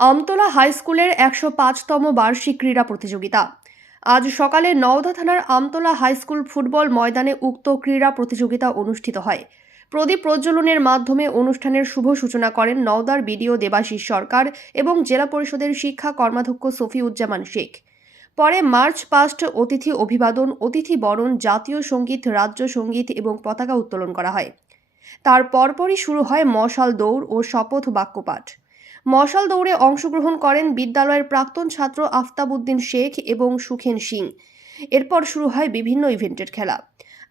Amtala high স্কুলের একশো পাঁচতম বার্ষিক ক্রীড়া প্রতিযোগিতা। আজ সকালে নওদা থানার আমতলা হাই স্কুল ফুটবল ময়দানে উক্ত ক্রীড়া প্রতিযোগিতা অনুষ্ঠিত হয়। প্রদীপ প্রজ্বলনের মাধ্যমে অনুষ্ঠানের শুভ সূচনা করেন নওদার বিডিও দেবাশিস সরকার এবং জেলা পরিষদের শিক্ষা কর্মাধ্যক্ষ সফিউজ্জামান শেখ। পরে মার্চ পাস্ট অতিথি অভিবাদন, অতিথি বরণ, জাতীয় সংগীত, রাজ্য সংগীত এবং পতাকা উত্তোলন করা হয়। তার পরপরই শুরু হয় মশাল দৌড় ও শপথ বাক্যপাঠ। মশাল দৌড়ে অংশগ্রহণ করেন বিদ্যালয়ের প্রাক্তন ছাত্র আফতাবউদ্দিন শেখ এবং সুখেন সিং। এরপর শুরু হয় বিভিন্ন ইভেন্টের খেলা।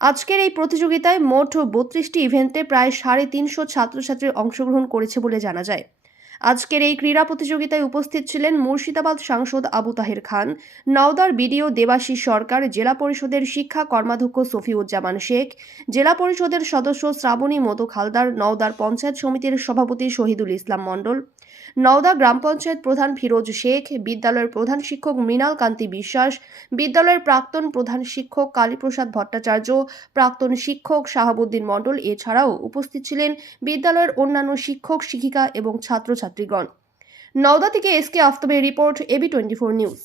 আজকের এই প্রতিযোগিতায় মোট বত্রিশটি ইভেন্টে প্রায় সাড়ে তিনশো ছাত্রছাত্রী অংশগ্রহণ করেছে বলে জানা যায়। আজকের এই ক্রীড়া প্রতিযোগিতায় উপস্থিত ছিলেন মুর্শিদাবাদ সাংসদ আবু তাহের খান, নওদার বিডিও দেবাশিস সরকার, জেলা পরিষদের শিক্ষা কর্মাধ্যক্ষ সফিউজ্জামান শেখ, জেলা পরিষদের সদস্য শ্রাবণী মতো খালদার, নওদার পঞ্চায়েত সমিতির সভাপতি শহীদুল ইসলাম মণ্ডল, নওদা গ্রাম পঞ্চায়েত প্রধান ফিরোজ শেখ, বিদ্যালয়ের প্রধান শিক্ষক মৃণাল কান্তি বিশ্বাস, বিদ্যালয়ের প্রাক্তন প্রধান শিক্ষক কালীপ্রসাদ ভট্টাচার্য, প্রাক্তন শিক্ষক শাহাবুদ্দিন মণ্ডল, এছাড়াও উপস্থিত ছিলেন বিদ্যালয়ের অন্যান্য শিক্ষক, শিক্ষিকা এবং ছাত্রছাত্রীগণ নওদা থেকে S K আফতাবের report AB twenty four news.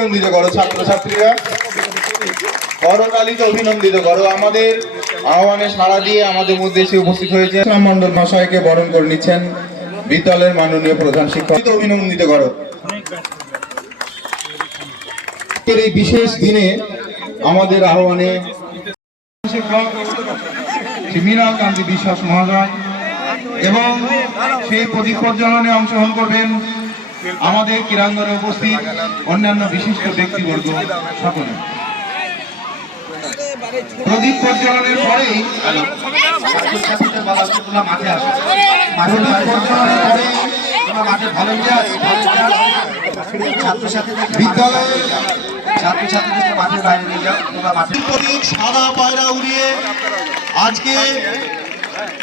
অভিনন্দিত করো ছাত্রছাত্রীরা। করতালিতে অভিনন্দিত করো। আমাদের আহ্বানে সাড়া দিয়ে আমাদের মধ্যে এসে উপস্থিত হয়েছে। মন্ডল মশাইকে বরণ করে নিচ্ছেন বিদ্যালয়ের মাননীয় প্রধান শিক্ষক। অভিনন্দিত করো। এই বিশেষ দিনে আমাদের আহ্বানে শিক্ষক কান্তি বিশ্বাস মহোদয় এবং সেই প্রদীপ প্রজ্বলনে অংশগ্রহণ করবেন আমাদের ক্রীড়াঙ্গনে উপস্থিত অন্যান্য বিশিষ্ট ব্যক্তিবর্গ সকলে। প্রদীপ প্রজ্বলনের পরেই মাঠে আসো। প্রদীপ প্রজ্বলনের পরেই মাঠে ভলেন্টিয়ার বিদ্যালয়ের ছাত্রছাত্রীদেরকে মাঠের বাইরে নিয়ে যাও। তোমরা মাঠে সাদা পায়রা উড়িয়ে আজকে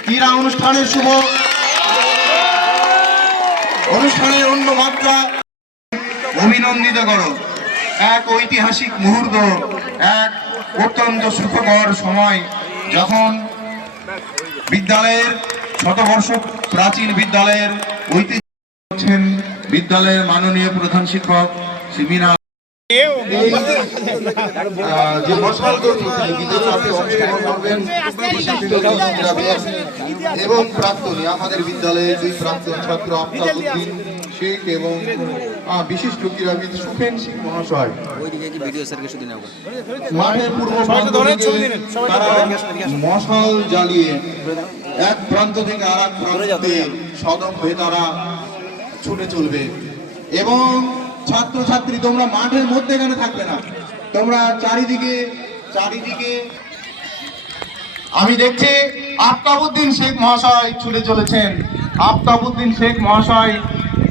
ক্রীড়া অনুষ্ঠানের শুভ অনুষ্ঠানের অন্য মাত্রা অভিনন্দিত কর। এক ঐতিহাসিক মুহূর্ত, এক অত্যন্ত সুখকর সময় যখন বিদ্যালয়ের শতবর্ষ প্রাচীন বিদ্যালয়ের ঐতিহ্য বিদ্যালয়ের মাননীয় প্রধান শিক্ষক শ্রী যে মশাল প্রতিযোগিতা তাতে অংশগ্রহণ করবেন এবং প্রাক্তনী আমাদের বিদ্যালয়ের দুই প্রাক্তন ছাত্র আফতাবউদ্দিন শেখ এবং বিশিষ্ট ক্রীড়াবিদ সুখেন সিং মহাশয়। ওইদিকে কি ভিডিও স্যারকে শুধু নেওয়া মাঠের পূর্ব প্রান্ত মশাল জ্বালিয়ে এক প্রান্ত থেকে আর এক প্রান্তে সদম হয়ে তারা ছুটে চলবে। এবং ছাত্রছাত্রী, তোমরা মাঠের মধ্যে এখানে থাকবে না। তোমরা চারিদিকে চারিদিকে। আমি দেখছি আফতাবুদ্দিন শেখ মহাশয় ছুটে চলেছেন। আফতাবুদ্দিন শেখ মহাশয়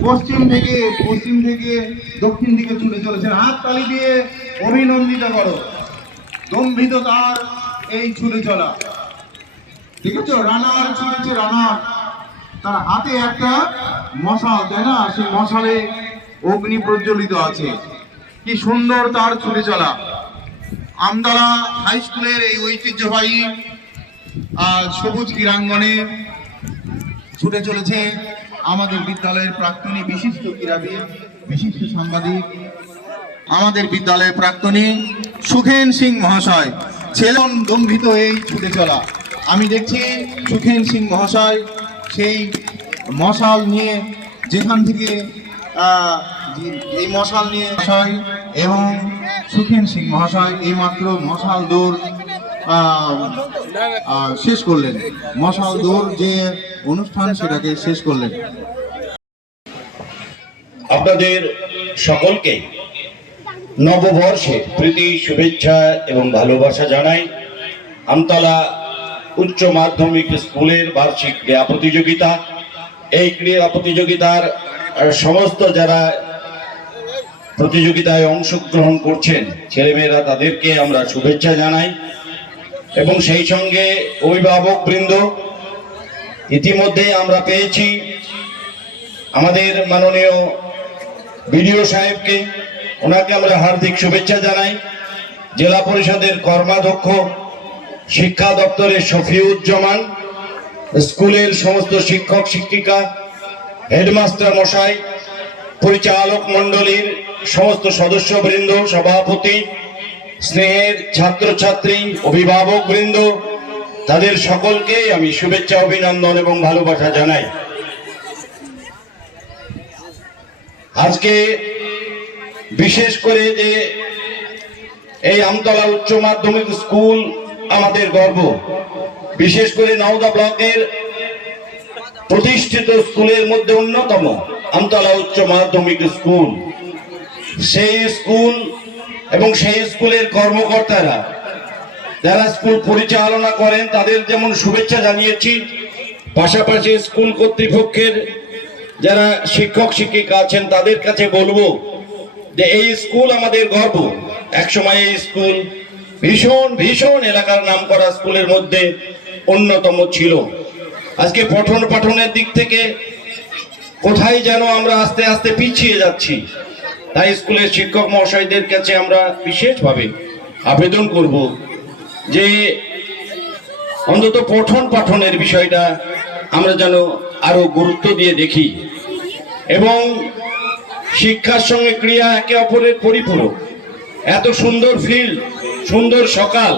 পশ্চিম থেকে পশ্চিম থেকে দক্ষিণ দিকে ছুটে চলেছেন। হাত তালি দিয়ে অভিনন্দিত করো। গম্ভীর তার এই ছুটে চলা। ঠিক আছে? রানার ছুটেছে, রানার। তার হাতে একটা মশাল, তাই না? সেই মশালে অগ্নি প্রজ্বলিত আছে। কি সুন্দর তার ছুটে চলা। আমদালা হাই স্কুলের এই ঐতিহ্যবাহী সবুজ ক্রীড়াঙ্গনে ছুটে চলেছে আমাদের বিদ্যালয়ের প্রাক্তনী বিশিষ্ট ক্রীড়াবিদ, বিশিষ্ট সাংবাদিক, আমাদের বিদ্যালয়ের প্রাক্তনী সুখেন সিং মহাশয়। ছেলন গম্ভীত এই ছুটে চলা। আমি দেখছি সুখেন সিং মহাশয় সেই মশাল নিয়ে যেখান থেকে এই মশাল নিয়ে মহাশয় এবং সুখেন সিং মহাশয় এইমাত্র মশাল দৌড় শেষ করলেন। মশাল দৌড় যে অনুষ্ঠান সেটাকে শেষ করলেন। আপনাদের সকলকে নববর্ষে প্রীতি, শুভেচ্ছা এবং ভালোবাসা জানাই। আমতলা উচ্চ মাধ্যমিক স্কুলের বার্ষিক ক্রীড়া প্রতিযোগিতা। এই ক্রীড়া প্রতিযোগিতার সমস্ত যারা প্রতিযোগিতায় অংশগ্রহণ করছেন, ছেলেমেয়েরা তাদেরকে আমরা শুভেচ্ছা জানাই। এবং সেই সঙ্গে অভিভাবক বৃন্দ, ইতিমধ্যে আমরা পেয়েছি আমাদের মাননীয় বিডিও সাহেবকে। ওনাকে আমরা হার্দিক শুভেচ্ছা জানাই। জেলা পরিষদের কর্মাধ্যক্ষ, শিক্ষা দপ্তরের শফিউজ্জামান, স্কুলের সমস্ত শিক্ষক, শিক্ষিকা হেডমাস্টার মশাই, পরিচালক মণ্ডলীর সমস্ত সদস্যবৃন্দ, সভাপতি, স্নেহের ছাত্রছাত্রী, অভিভাবক বৃন্দ, তাদের সকলকে আমি শুভেচ্ছা, অভিনন্দন এবং ভালোবাসা জানাই। আজকে বিশেষ করে যে এই আমতলা উচ্চ মাধ্যমিক স্কুল আমাদের গর্ব। বিশেষ করে নওদা ব্লকের প্রতিষ্ঠিত স্কুলের মধ্যে অন্যতম আমতলা উচ্চ মাধ্যমিক স্কুল। সেই স্কুল এবং সেই স্কুলের কর্মকর্তারা যারা স্কুল পরিচালনা করেন, তাদের যেমন শুভেচ্ছা জানিয়েছি, পাশাপাশি স্কুল কর্তৃপক্ষের যারা শিক্ষক, শিক্ষিকা আছেন, তাদের কাছে বলব যে এই স্কুল আমাদের গর্ব। একসময় এই স্কুল ভীষণ ভীষণ এলাকার নাম করা স্কুলের মধ্যে অন্যতম ছিল। আজকে পঠন পাঠনের দিক থেকে কোথায় যেন আমরা আস্তে আস্তে পিছিয়ে যাচ্ছি, তাই স্কুলের শিক্ষক মহাশয়দের কাছে আমরা বিশেষভাবে আবেদন করব যে অন্তত পঠন পাঠনের বিষয়টা আমরা যেন আরও গুরুত্ব দিয়ে দেখি এবং শিক্ষার সঙ্গে ক্রিয়া একে অপরের পরিপূরক। এত সুন্দর ফিল্ড সুন্দর সকাল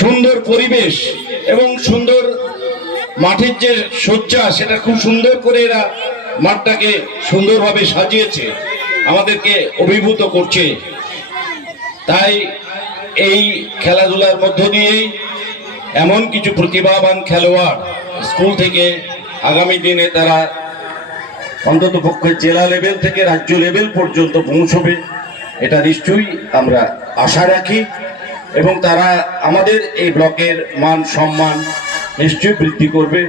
সুন্দর পরিবেশ এবং সুন্দর মাঠের যে শয্যা, সেটা খুব সুন্দর করে এরা মাঠটাকে সুন্দরভাবে সাজিয়েছে, আমাদেরকে অভিভূত করছে। তাই এই খেলাধুলার মধ্য দিয়েই এমন কিছু প্রতিভাবান খেলোয়াড় স্কুল থেকে আগামী দিনে তারা অন্তত পক্ষে জেলা লেভেল থেকে রাজ্য লেভেল পর্যন্ত পৌঁছবে, এটা নিশ্চয়ই আমরা আশা রাখি। এবং তারা আমাদের এই ব্লকের মান, সম্মান নিশ্চয়ই বৃদ্ধি করবে।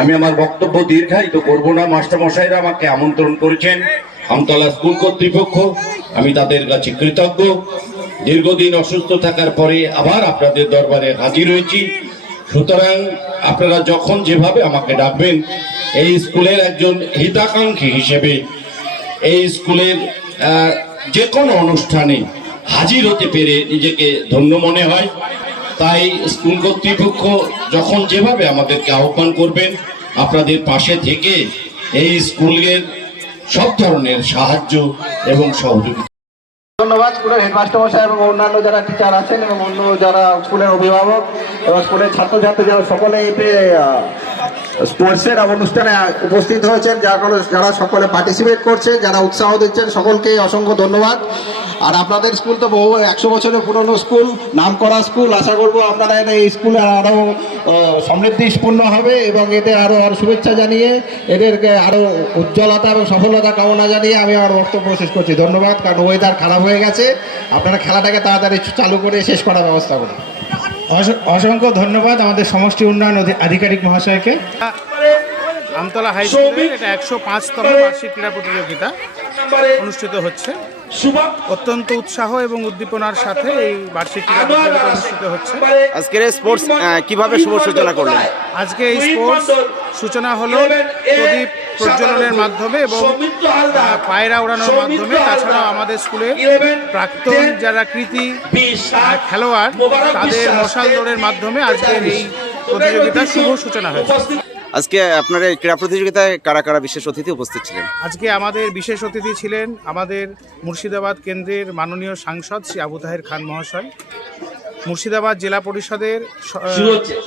আমি আমার বক্তব্য দীর্ঘায়িত করব না। মাস্টারমশাইরা আমাকে আমন্ত্রণ করেছেন আমতলা স্কুল কর্তৃপক্ষ। আমি তাদের কাছে কৃতজ্ঞ। দীর্ঘদিন অসুস্থ থাকার পরে আবার আপনাদের দরবারে হাজির হয়েছি। সুতরাং আপনারা যখন যেভাবে আমাকে ডাকবেন, এই স্কুলের একজন হিতাকাঙ্ক্ষী হিসেবে, এই স্কুলের যে কোনো অনুষ্ঠানে হাজির হতে পেরে নিজেকে ধন্য মনে হয়। তাই স্কুল কর্তৃপক্ষ যখন যেভাবে আমাদেরকে আহ্বান করবেন, আপনাদের পাশে থেকে এই স্কুলের সব ধরনের সাহায্য এবং সহযোগিতা। ধন্যবাদ স্কুলের হেডমাস্টার মশাই এবং অন্যান্য যারা টিচার আছেন এবং অন্য যারা স্কুলের অভিভাবক এবং স্কুলের ছাত্রছাত্রী যারা সকলে এতে স্পোর্টসের অনুষ্ঠানে উপস্থিত হয়েছেন যারা যারা সকলে পার্টিসিপেট করছে যারা উৎসাহ দিচ্ছেন, সকলকে অসংখ্য ধন্যবাদ। আর আপনাদের স্কুল তো বহু একশো বছরের পুরনো স্কুল নাম করা স্কুল। আশা করব আপনারা এই স্কুলে আরও সমৃদ্ধিপূর্ণ হবে এবং এতে আরও আরও শুভেচ্ছা জানিয়ে এদেরকে আরও উজ্জ্বলতা এবং সফলতা কামনা জানিয়ে আমি আমার বক্তব্য শেষ করছি। ধন্যবাদ, কারণ ওয়েদার খারাপ হয়ে গেছে। আপনারা খেলাটাকে তাড়াতাড়ি চালু করে শেষ করার ব্যবস্থা করুন। অসংখ্য ধন্যবাদ আমাদের সমষ্টি উন্নয়ন আধিকারিক মহাশয়কে। আমতলা হাই স্কুলের এটা একশো পাঁচতম বার্ষিক ক্রীড়া প্রতিযোগিতা অনুষ্ঠিত হচ্ছে। অত্যন্ত উৎসাহ এবং উদ্দীপনার সাথে এই বার্ষিক অনুষ্ঠিত হচ্ছে। আজকের স্পোর্টস কীভাবে শুভ সূচনা করলেন? আজকে এই স্পোর্টস সূচনা হলো প্রদীপ প্রজ্বলনের মাধ্যমে এবং পায়রা ওড়ানোর মাধ্যমে তাছাড়াও আমাদের স্কুলে প্রাক্তন যারা কৃতি খেলোয়াড় তাদের মশাল দৌড়ের মাধ্যমে আজকের এই প্রতিযোগিতার শুভ সূচনা হয়েছে। আজকে আপনার এই ক্রীড়া প্রতিযোগিতায় কারা কারা বিশেষ অতিথি উপস্থিত ছিলেন? আজকে আমাদের বিশেষ অতিথি ছিলেন আমাদের মুর্শিদাবাদ কেন্দ্রের মাননীয় সাংসদ শ্রী আবু তাহের খান মহাশয় মুর্শিদাবাদ জেলা পরিষদের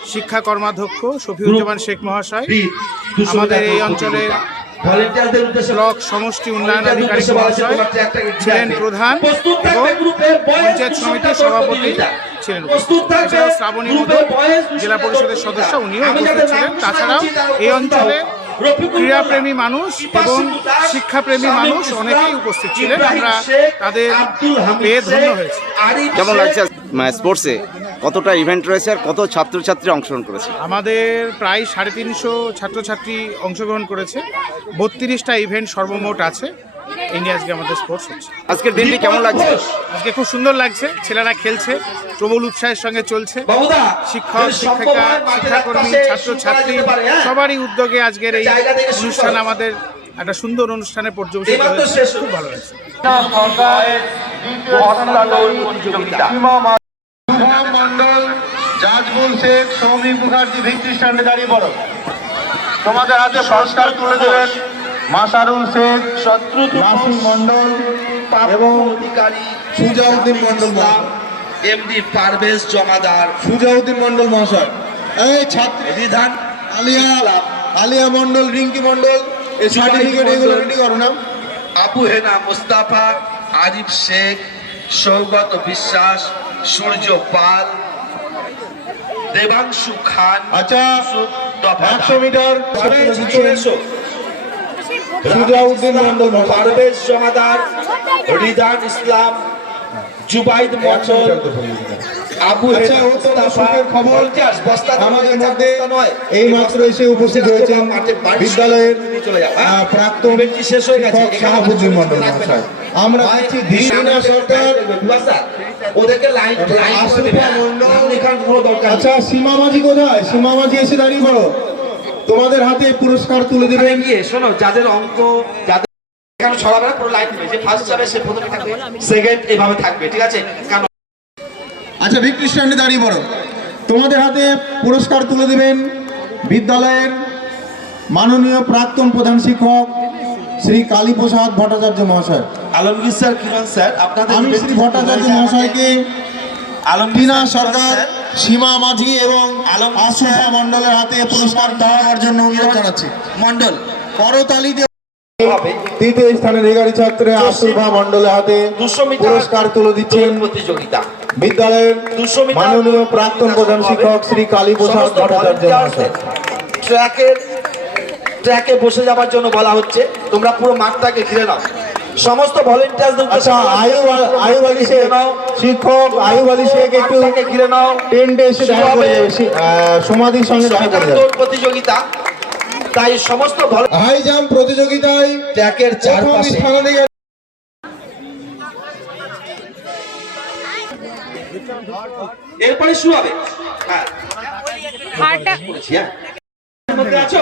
শিক্ষা কর্মাধ্যক্ষ শফিউজ্জামান শেখ মহাশয় আমাদের এই অঞ্চলের ব্লক সমষ্টি উন্নয়ন আধিকারিক ছিলেন প্রধান পঞ্চায়েত সমিতির সভাপতি ছিলেন। উপস্থিত। এছাড়াও শ্রাবণী মধু জেলা পরিষদের সদস্য উনিও উপস্থিত ছিলেন। তাছাড়াও এই অঞ্চলে ক্রীড়াপ্রেমী মানুষ এবং শিক্ষাপ্রেমী মানুষ অনেকেই উপস্থিত ছিলেন। আমরা তাদের পেয়ে ধন্য হয়েছি। কেমন লাগছে স্পোর্টসে কতটা ইভেন্ট রয়েছে আর কত ছাত্রছাত্রী অংশগ্রহণ করেছে? আমাদের প্রায় সাড়ে তিনশো ছাত্রছাত্রী অংশগ্রহণ করেছে। বত্রিশটা ইভেন্ট সর্বমোট আছে। এই নিয়ে আজকে আমাদের স্পোর্টস হচ্ছে। আজকের দিনটি কেমন লাগছে? আজকে খুব সুন্দর লাগছে। ছেলেরা খেলছে প্রবল উৎসাহের সঙ্গে চলছে। শিক্ষক শিক্ষিকা শিক্ষাকর্মী ছাত্রছাত্রী সবারই উদ্যোগে আজকের এই অনুষ্ঠান আমাদের একটা সুন্দর অনুষ্ঠানে পর্যবেসিত হয়েছে। খুব ভালো লাগছে। মন্ডল জাজবুল শেখ সৌমিক মুখার্জি ভিত্তি স্ট্যান্ডে দাঁড়িয়ে পড়ো। তোমাদের হাতে পুরস্কার তুলে দেবেন মাসারুল শেখ শত্রু নাসিম মন্ডল এবং অধিকারী সুজাউদ্দিন মন্ডল এমডি পারভেজ জমাদার। সুজাউদ্দিন মন্ডল মহাশয়। এই ছাত্রী বিধান আলিয়া আলিয়া মন্ডল রিঙ্কি মন্ডল এই সার্টিফিকেট এগুলো রেডি করো না আবু হেনা মুস্তাফা আরিফ শেখ সৌগত বিশ্বাস সূর্য পাল দেবাংশু খান আচ্ছা। একশো মিটার চলে এসো। সুজাউদ্দিন মন্ডল মহাশয় পারভেজ জমাদার রিদান ইসলাম জুবাইদ মন্ডল। আবু আচ্ছা, ও তো মুস্তাফা খবর। আমাদের মধ্যে এই মাত্র এসে উপস্থিত হয়েছেন বিদ্যালয়ের চলে যাও? আহ, প্রাক্তন ইভেন্টটি শেষ গেছে। শিক্ষক শাহাবুদ্দিন মন্ডল মহাশয় আমরা দিচ্ছি ধীনা সরকার ওদেরকে লাইন লাইন করে আশিফা দেবে। মণ্ডল। নাম লেখার কোনো দরকার আচ্ছা সীমা কোথায় সীমা এসে দাঁড়িয়ে পড়ো তোমাদের হাতে পুরস্কার তুলে দেবেন গিয়ে শোনো যাদের অঙ্ক যাদের এখানে ছড়াবে না পুরো লাইন দেবে যে ফার্স্ট যাবে সে প্রথমে থাকবে সেকেন্ড এভাবে থাকবে ঠিক আছে কারণ আচ্ছা ভিক্টি স্ট্যান্ডে দাঁড়িয়ে পড়ো। তোমাদের হাতে পুরস্কার তুলে দেবেন বিদ্যালয়ের মাননীয় প্রাক্তন প্রধান শিক্ষক শ্রী কালীপ্রসাদ ভট্টাচার্য মহাশয়। Alamgir sir Kiran sir? আপনাদের আমি শ্রী ভট্টাচার্য মহাশয়কে আলমগীর টিনা সরকার সীমা মাঝি এবং আলম আশুফা মন্ডলের হাতে পুরস্কার দেওয়ার জন্য অনুরোধ জানাচ্ছি। মন্ডল করতালি তৃতীয় স্থানের রেগারি ছাত্র আশুফা মন্ডলের হাতে পুরস্কার তুলে দিচ্ছেন প্রতিযোগিতা। বিদ্যালয়ের মাননীয় প্রাক্তন প্রধান শিক্ষক শ্রী কালীপ্রসাদ ভট্টাচার্য ট্র্যাকের ট্র্যাকে বসে যাওয়ার জন্য বলা হচ্ছে। তোমরা পুরো মাঠটাকে ঘিরে নাও। সমস্ত ভলেন্টিয়ারদের আচ্ছা আয়ুব আ- আলী শেখ শিক্ষক আয়ুব আলী শেখ একটু ঘিরে নাও। টেন্টে এসে দেখা করে যাবে। আহ, সমাধির সঙ্গে দেখা করে যাবে। প্রতিযোগিতা তাই সমস্ত হাই জাম্প প্রতিযোগিতায় ট্র্যাকের চারপাশে। এরপরে শুরু হবে। হ্যাঁ। হ্যাঁ। মধ্যে আছো?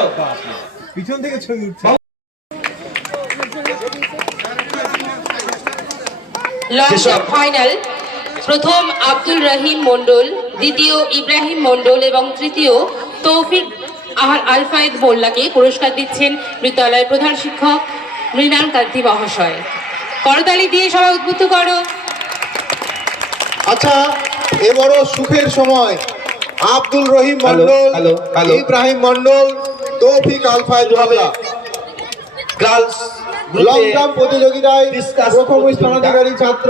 লং যেসব- জাম্প ফাইনাল। প্রথম আব্দুল রহিম মন্ডল দ্বিতীয় ইব্রাহিম মন্ডল এবং তৃতীয় তৌফিক আহার আলফায়েদ মোল্লাকে পুরস্কার দিচ্ছেন বিদ্যালয়ের প্রধান শিক্ষক মৃণাল কান্তি মহাশয় করতালি দিয়ে সবাই উদ্বুদ্ধ করো আচ্ছা এ বড় সুখের সময় আব্দুল রহিম মন্ডল। ইব্রাহিম মন্ডল তৌফিক আলফায়েদ হবে গার্লস লং জাম্প প্রতিযোগিতায় প্রথম। স্থানাধিকারী ছাত্র